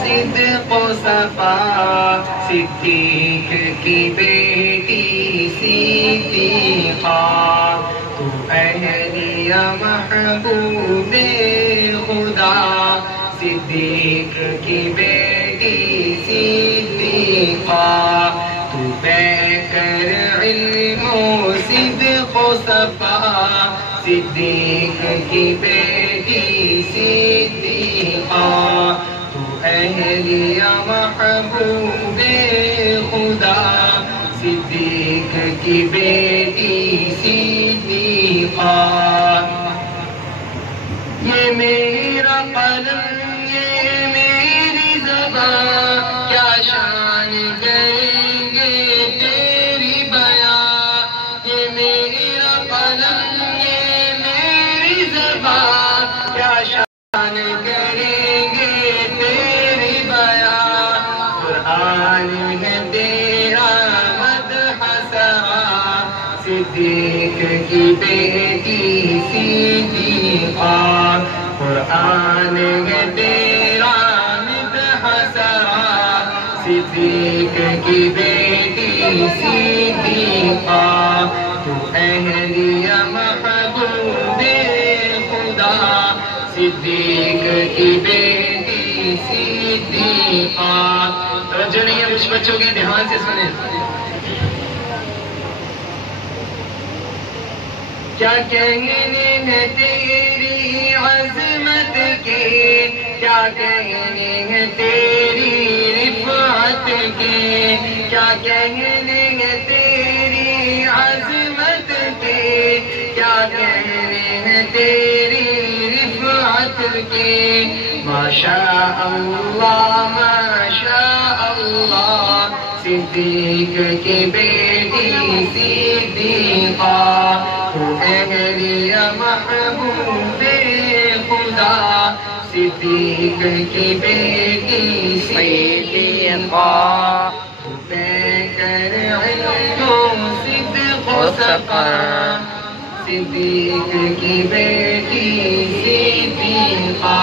صدق و صفا، صدیق کی بیٹی صدیقہ، تو اہلیہ محبوب خدا، صدیق کی بیٹی صدیقہ، تو پیکر علم و صدق و صفا، صدیق کی بیٹی صدیقہ، تو اہلیہ محبوب خدا، صدیق کی بیٹی صدیقہ۔ یہ میرا قلم یہ میری زبان، کیا شان کریں گے تیری بیان، یہ میرا قلم یہ میری زبان، کیا شان کریں گے تیری بیان، قرآن ہے تیرا مدح سرا، صدیق کی بیٹی صدیقہ، قرآن ہے تیرا مدح سرا، صدیق کی بیٹی صدیقہ، تو اہلیہ محبوب خدا، صدیق کی بیٹی صدیقہ۔ توجہ نہیں ہے کچھ بچوں کی، دھیان سے سنیں۔ کیا کہنے ہیں تیری عظمت کے، کیا کہنے ہیں تیری رفعت کے، کیا کہنے ہیں تیری عظمت کے، کیا کہنے ہیں تیری رفعت کے، ماشاء اللہ ماشاء اللہ، صدیق کی بیٹی صدیقہ، تو اہلیہ محبوب خدا، صدیق کی بیٹی صدیقہ، تو پیکر علم و صدق و صفا، صدیق کی بیٹی صدیقہ۔